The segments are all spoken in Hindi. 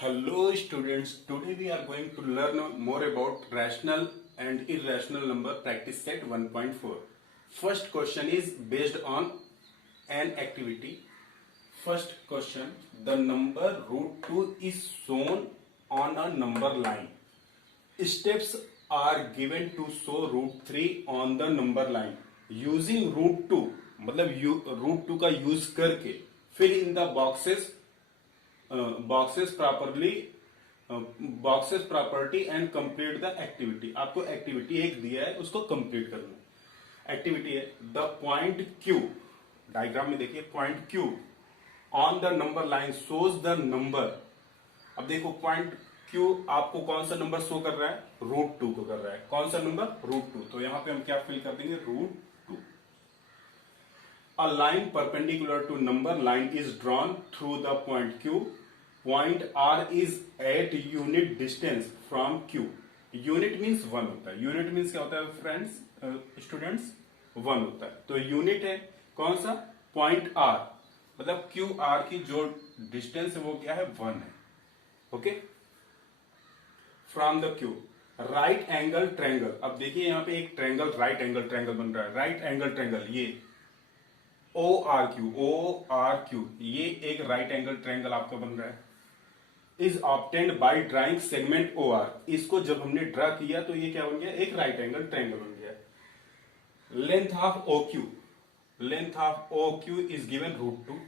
Hello students, today we are going to learn more about rational and irrational number practice set 1.4. First question is based on an activity. First question, the number root 2 is shown on a number line. Steps are given to show root 3 on the number line. Using root 2 मतलब root 2 का यूज करके fill in the boxes property and complete the activity. आपको एक्टिविटी एक दिया है, उसको कंप्लीट करना है. एक्टिविटी है द पॉइंट क्यू. डायग्राम में देखिए point Q on the number line shows the number. अब देखो पॉइंट क्यू आपको कौन सा नंबर शो कर रहा है? रूट 2 को कर रहा है. कौन सा नंबर? रूट 2. तो यहां पे हम क्या फिल कर देंगे? Root 2. A line perpendicular to number line is drawn through the point Q. Point R is at unit distance from Q. Unit means 1 होता है. Unit means क्या होता है फ्रेंड्स, स्टूडेंट्स? 1 होता है. तो यूनिट है कौन सा? Point R. मतलब क्यू आर की जो डिस्टेंस है वो क्या है? 1 है. Okay. From the Q right angle triangle. अब देखिए यहाँ पे एक ट्रायंगल, राइट एंगल ट्रायंगल बन रहा है. राइट एंगल ट्रायंगल ये ORQ, ये एक राइट एंगल ट्रायंगल आपका बन रहा है. Is obtained by drawing segment OR. इसको जब हमने ड्रा किया तो ये क्या बन गया? एक राइट एंगल ट्रायंगल बन गया. Length of OQ, length of OQ is given root 2.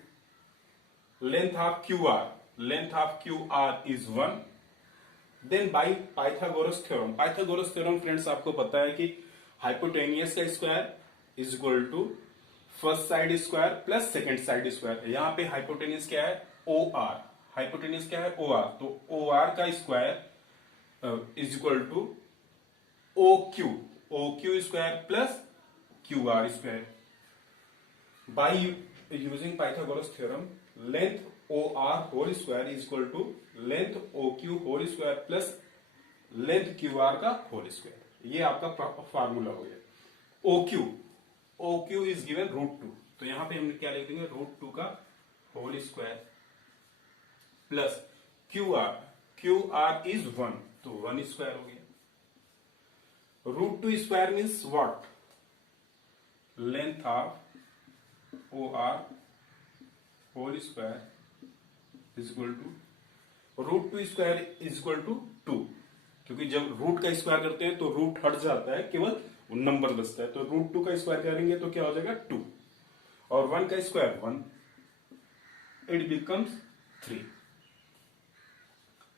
Length of QR, length of QR is 1. Then by Pythagoras theorem. Pythagoras theorem friends आपको पता है कि हाइपोटेनियस का square is equal to first side square plus second side square. यहां पे हाइपोटेनियस क्या है? OR. हाइपोटेनियस क्या है? OR. तो OR का square is equal to OQ square plus QR square. By using Pythagoras theorem length OR whole square is equal to length OQ whole square plus length QR का होल स्क्वायर. ये आपका फार्मूला हो गया. OQ is given root 2. तो यहां पे हम क्या लिख देंगे? रूट 2 का whole square plus QR is 1. तो 1 स्क्वायर हो गया. Root 2 square means what? Length of OR whole square is equal to root 2 square is equal to 2. क्योंकि जब रूट का स्क्वायर करते हैं तो रूट हट जाता है, केवल नंबर बचता है. तो रूट 2 का स्क्वायर करेंगे तो क्या हो जाएगा? 2. और 1 का square 1. It becomes 3.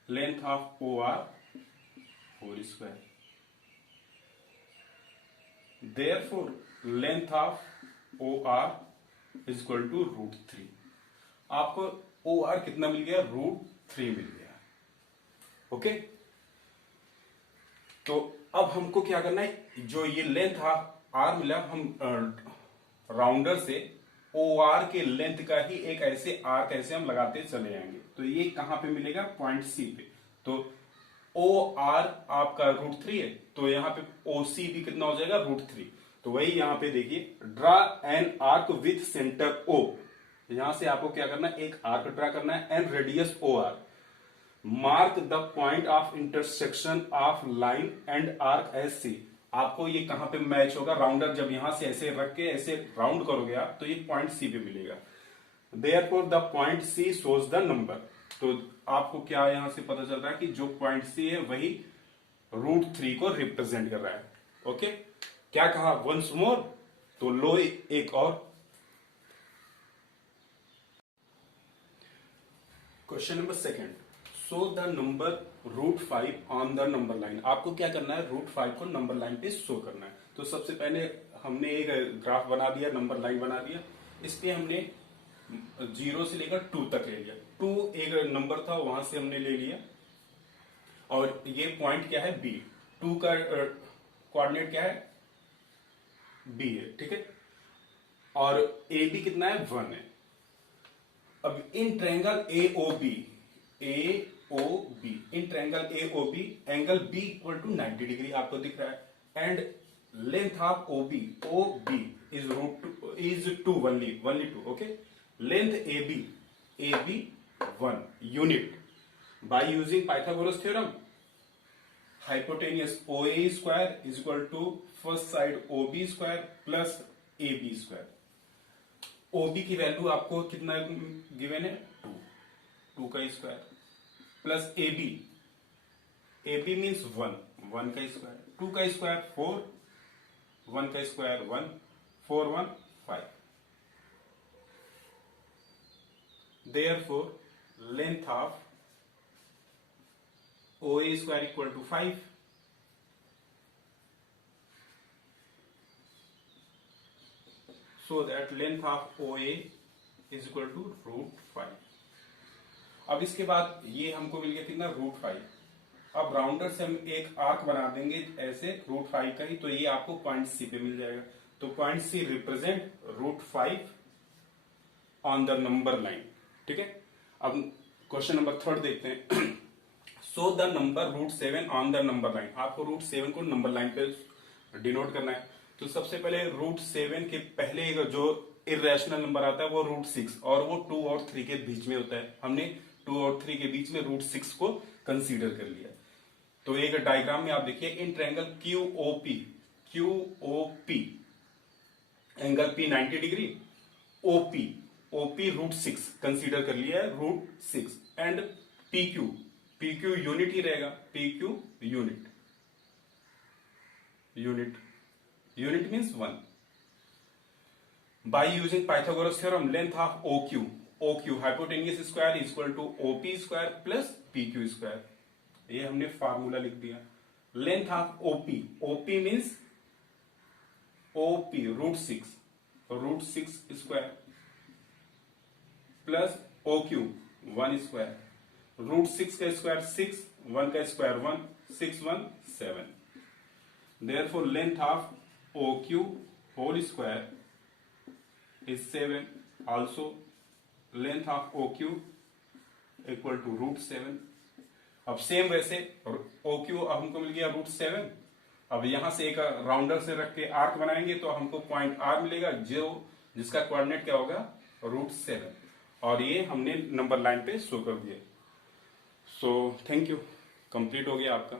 Length of OR whole square. Therefore length of OR is equal to root 3. आपको OR कितना मिल गया? रूट 3 मिल गया. ओके. तो अब हमको क्या करना है? जो ये लेंथ ऑफ R मिला, हम राउंडर से OR के लेंथ का ही एक ऐसे आर्क ऐसे हम लगाते चले जाएंगे. तो ये कहां पे मिलेगा? पॉइंट C पे. तो OR आपका रूट 3 है, तो यहां पे OC भी कितना हो जाएगा? रूट 3. तो वही यहां पे देखिए draw an arc with centre O. यहां से आपको क्या करना है? एक आर्क ड्रा करना है and radius OR. Mark the point of intersection of line and arc as C. आपको ये कहां पे मैच होगा? राउंडर जब यहां से ऐसे रख के ऐसे राउंड करोगे आप, तो ये पॉइंट C पे मिलेगा. Therefore the point C shows the number. तो आपको क्या यहां से पता चल रहा है कि जो पॉइंट C है वही रूट 3 को रिप्रेजेंट कर रहा है. ओके. क्या कहा? Once more. तो लो एक और question number second. Show the number root 5 on the number line. आपको क्या करना है? रूट 5 को नंबर लाइन पे शो करना है. तो सबसे पहले हमने एक ग्राफ बना दिया, नंबर लाइन बना दिया. इस पे हमने 0 से लेकर 2 तक ले लिया. 2 एक नंबर था, वहां से हमने ले लिया. और ये पॉइंट क्या है? B. 2 का कोऑर्डिनेट क्या है? B है. ठीक है. और AB कितना है? 1 है. अब in triangle AOB, in triangle AOB angle B equal to 90 degree आपको दिख रहा है. And length of OB is 2 only 2. Okay. Length AB 1 unit by using Pythagoras theorem hypotenuse OAE square is equal to first side OB square plus AB square. OB की वैल्यू आपको कितना गिवन है 2 का स्क्वायर प्लस AB मीन्स 1 का स्क्वायर, 2 का स्क्वायर 4, 1 का square 1, 4 1 5। Therefore length of OA square equal to 5। So that length of OA is equal to √5। अब इसके बाद ये हमको मिल गया कितना √5। अब राउंडर से हम एक आर्क बना देंगे ऐसे √5 का ही, तो ये आपको पॉइंट सी पे मिल जाएगा। तो point C represent √5 on the number line. ठीक है, अब क्वेश्चन नंबर 3 देखते हैं। So the number √7 on the number line. आपको √7 को नंबर लाइन पे डिनोट करना है। तो सबसे पहले √7 के पहले जो इरेशनल नंबर आता है वो √6 और वो 2 और 3 के बीच में होता है। हमने 2 और 3 के बीच में √6 को कंसीडर कर लिया। तो एक डायग्राम में आप देखिए in triangle QOP angle P 90 degree, OP √6 consider कर लिया है √6 एंड PQ यूनिट ही रहेगा, PQ unit means 1। By using Pythagoras theorem length of OQ hypotenuse square is equal to OP square plus PQ square. ये हमने फार्मूला लिख दिया। Length of OP means OP √6 square plus OQ 1 square, √6 का स्क्वायर 6, 1 का square 1, 6 1 7। Therefore length of OQ whole square is 7। Also length of OQ equal to √7। अब सेम वैसे OQ अब हमको मिल गया √7। अब यहां से एक राउंडर से रख के आर्क बनाएंगे तो हमको पॉइंट R मिलेगा जिसका कोऑर्डिनेट क्या होगा √7, और ये हमने नंबर लाइन पे शो कर दिया। सो थैंक यू, कंप्लीट हो गया आपका।